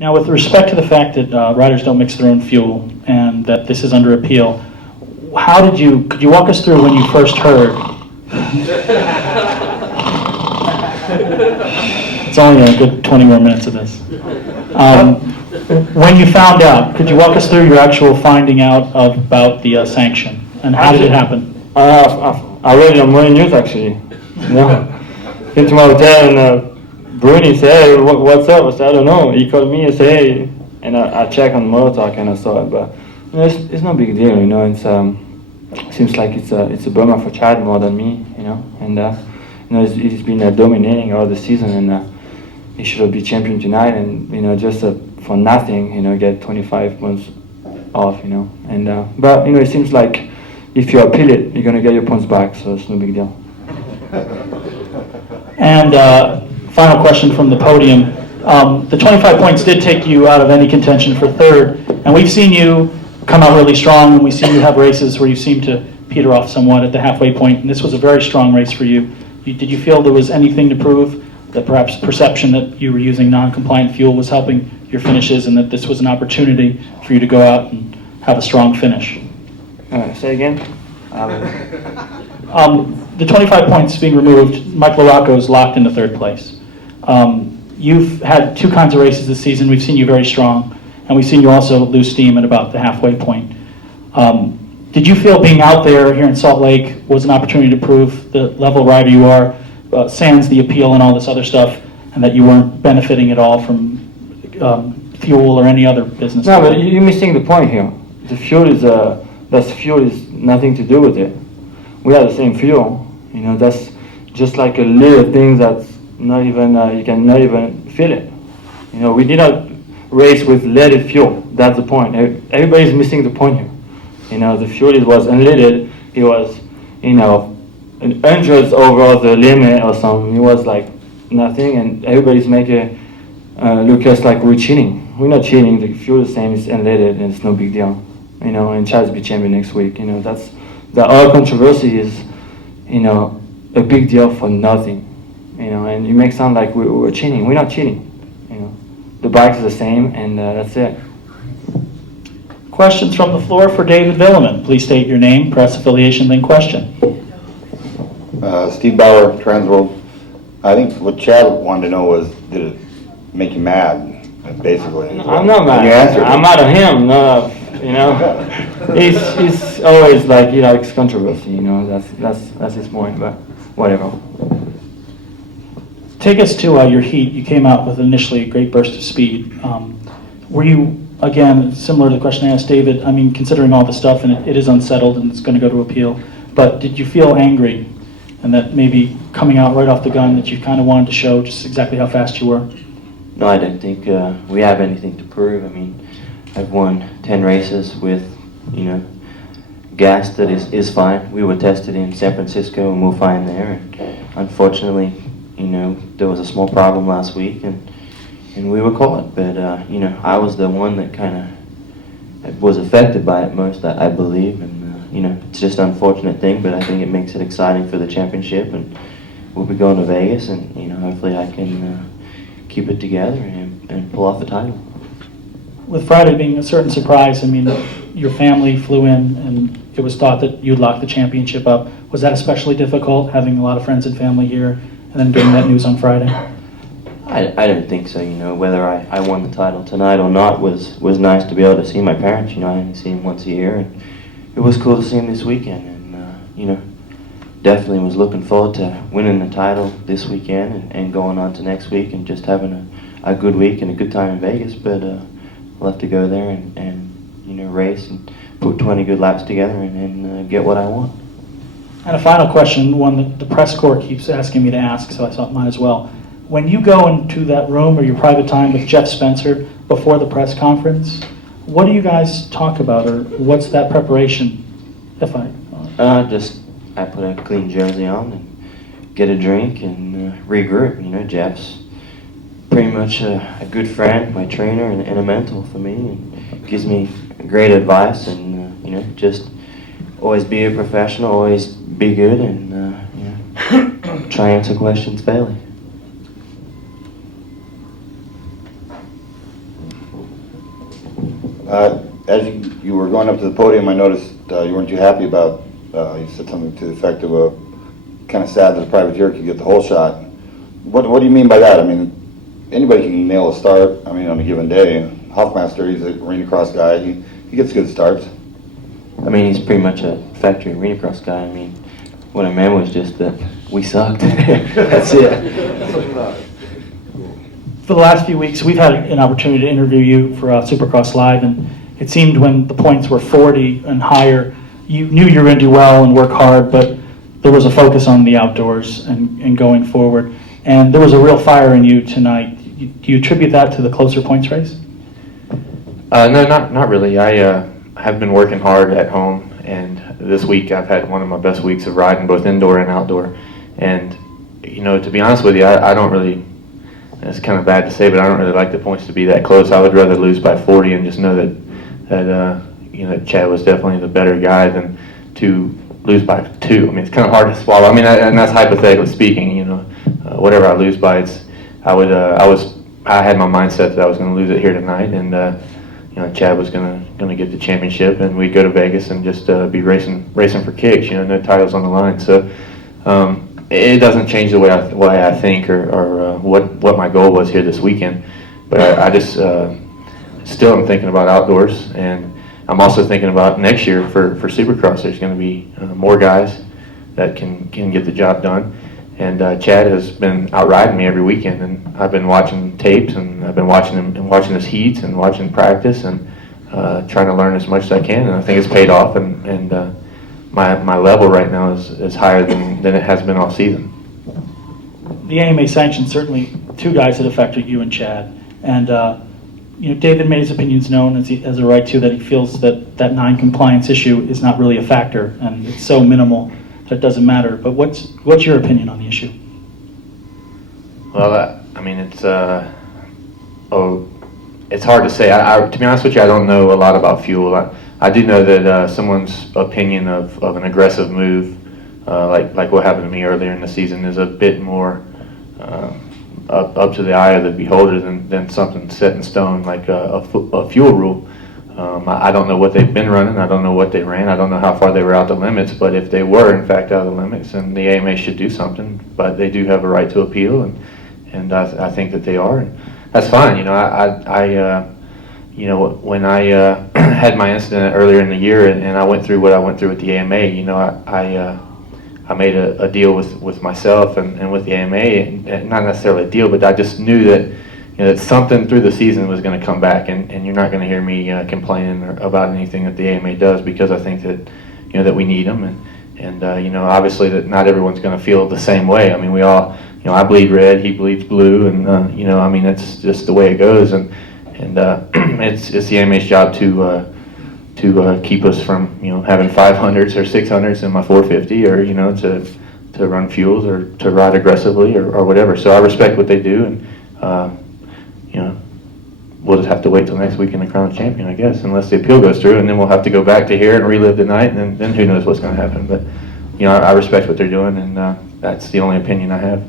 Now, with respect to the fact that riders don't mix their own fuel and that this is under appeal, could you walk us through when you first heard? It's only a good 20 more minutes of this. When you found out, could you walk us through your actual finding out about the sanction, and how did it happen? I read it on morning news actually. Came to my hotel and Bruni said, "Hey, what's up?" I said, "I don't know." He called me and said, "Hey," and I checked on Motor Talk and I saw it, but it's no big deal, It's seems like it's a bummer for Chad more than me, and he's been dominating all the season, and he should have been champion tonight, and just for nothing, get 25 points off, and but it seems like if you appeal it, you're gonna get your points back, so it's no big deal. And final question from the podium. The 25 points did take you out of any contention for third, and we've seen you come out really strong, and we've seen you have races where you seem to peter off somewhat at the halfway point, and this was a very strong race for you. Did you feel there was anything to prove, that perhaps perception that you were using non-compliant fuel was helping your finishes, and that this was an opportunity for you to go out and have a strong finish? Say again? The 25 points being removed, Mike LaRocco is locked into third place. You've had two kinds of races this season. We've seen you very strong, and we've seen you also lose steam at about the halfway point. Did you feel being out there here in Salt Lake was an opportunity to prove the level rider you are, sans the appeal and all this other stuff, and that you weren't benefiting at all from fuel or any other business? No, but you're missing the point here. The fuel is nothing to do with it. We have the same fuel. That's just like a little thing that's not even, you can not even feel it. We did not race with leaded fuel. That's the point. Everybody's missing the point here. The fuel, it was unleaded. It was, hundreds over the limit or something. It was like nothing, and everybody's making look us like we're cheating. We're not cheating. The fuel is the same. It's unleaded, and it's no big deal. And Chad's be champion next week. That's the all controversy is, a big deal for nothing. And you make sound like we're cheating. We're not cheating. The bikes are the same, and that's it. Questions from the floor for David Villeman. Please state your name, press affiliation, then question. Steve Bauer, Transworld. I think what Chad wanted to know was, did it make you mad? Basically, I'm not mad. You answered. I'm mad at him. No, he's always like it's controversy. That's his point. But whatever. Take us to your heat. You came out with initially a great burst of speed. Were you, again, similar to the question I asked David, considering all the stuff, and it is unsettled and it's going to go to appeal, but did you feel angry, and that maybe coming out right off the gun that you kind of wanted to show just exactly how fast you were? No, I don't think we have anything to prove. I've won 10 races with, gas that is fine. We were tested in San Francisco and we're fine there. And unfortunately, there was a small problem last week and we were caught. But, I was the one that kind of was affected by it most, I believe. And, it's just an unfortunate thing, but I think it makes it exciting for the championship. And we'll be going to Vegas and, hopefully I can keep it together and pull off the title. With Friday being a certain surprise, your family flew in and it was thought that you'd lock the championship up. Was that especially difficult, having a lot of friends and family here and then getting that news on Friday? I don't think so. Whether I won the title tonight or not was nice to be able to see my parents. I only see them once a year, and it was cool to see them this weekend. And definitely was looking forward to winning the title this weekend and going on to next week and just having a good week and a good time in Vegas. But I'll have to go there and race and put 20 good laps together and get what I want. And a final question, one that the press corps keeps asking me to ask, so I thought mine as well. When you go into that room or your private time with Jeff Spencer before the press conference, what do you guys talk about, or what's that preparation? I put a clean jersey on and get a drink and regroup. Jeff's pretty much a good friend, my trainer, and a mentor for me, and gives me great advice. And just always be a professional, always be good, and try and answer questions fairly. As you were going up to the podium, I noticed you weren't too happy about, you said something to the effect of kind of sad that a privateer could get the whole shot. What do you mean by that? I mean, anybody can nail a start, I mean, on a given day. Hoffmaster, he's an arena cross guy, he gets good starts. I mean, he's pretty much a factory arena cross guy. I mean, what I meant was just that we sucked. That's it. For the last few weeks, we've had an opportunity to interview you for Supercross Live, and it seemed when the points were 40 and higher, you knew you were going to do well and work hard, but there was a focus on the outdoors and going forward. And there was a real fire in you tonight. Do you attribute that to the closer points race? No, not really. I have been working hard at home, and this week I've had one of my best weeks of riding, both indoor and outdoor. And, you know, to be honest with you, I don't really, it's kind of bad to say, but I don't really like the points to be that close. I would rather lose by 40 and just know that you know, Chad was definitely the better guy than to lose by 2. I mean, it's kind of hard to swallow. I mean, and that's hypothetically speaking. You know, whatever I lose by, I had my mindset that I was going to lose it here tonight, and you know, Chad was going to get the championship, and we'd go to Vegas and just be racing for kicks. You know, no titles on the line. So it doesn't change the way I think or what my goal was here this weekend. But I just still am thinking about outdoors, and I'm also thinking about next year for Supercross. There's going to be more guys that can get the job done. And Chad has been out riding me every weekend, and I've been watching tapes, and I've been watching him and watching his heats and watching practice, and trying to learn as much as I can. And I think it's paid off, and my level right now is higher than it has been all season. The AMA sanctioned certainly 2 guys that affected you and Chad, and you know, David made his opinions known, as he has a right to, that he feels that non-compliance issue is not really a factor, and it's so minimal that it doesn't matter. But what's your opinion on the issue? Well, I mean, it's hard to say. To be honest with you, I don't know a lot about fuel. I do know that someone's opinion of an aggressive move, like what happened to me earlier in the season, is a bit more up to the eye of the beholder than something set in stone like a fuel rule. I don't know what they've been running. I don't know what they ran. I don't know how far they were out the limits. But if they were in fact out of the limits, then the AMA should do something. But they do have a right to appeal, and I think that they are. And that's fine. You know, I you know, when I had my incident earlier in the year, and I went through what I went through with the AMA, you know, I made a deal with myself and with the AMA, and not necessarily a deal, but I just knew that, you know, that something through the season was going to come back, and you're not going to hear me complaining about anything that the AMA does, because I think that, you know, that we need them, and you know, obviously that not everyone's going to feel the same way. I mean, we all, you know, I bleed red, he bleeds blue, and you know, I mean, it's just the way it goes, and it's the AMA's job to keep us from, you know, having 500s or 600s in my 450, or, you know, to run fuels or to ride aggressively or whatever. So I respect what they do, and you know, we'll just have to wait till next week in the crown champion, I guess, unless the appeal goes through, and then we'll have to go back to here and relive the night, and then who knows what's going to happen. But, you know, I respect what they're doing, and that's the only opinion I have.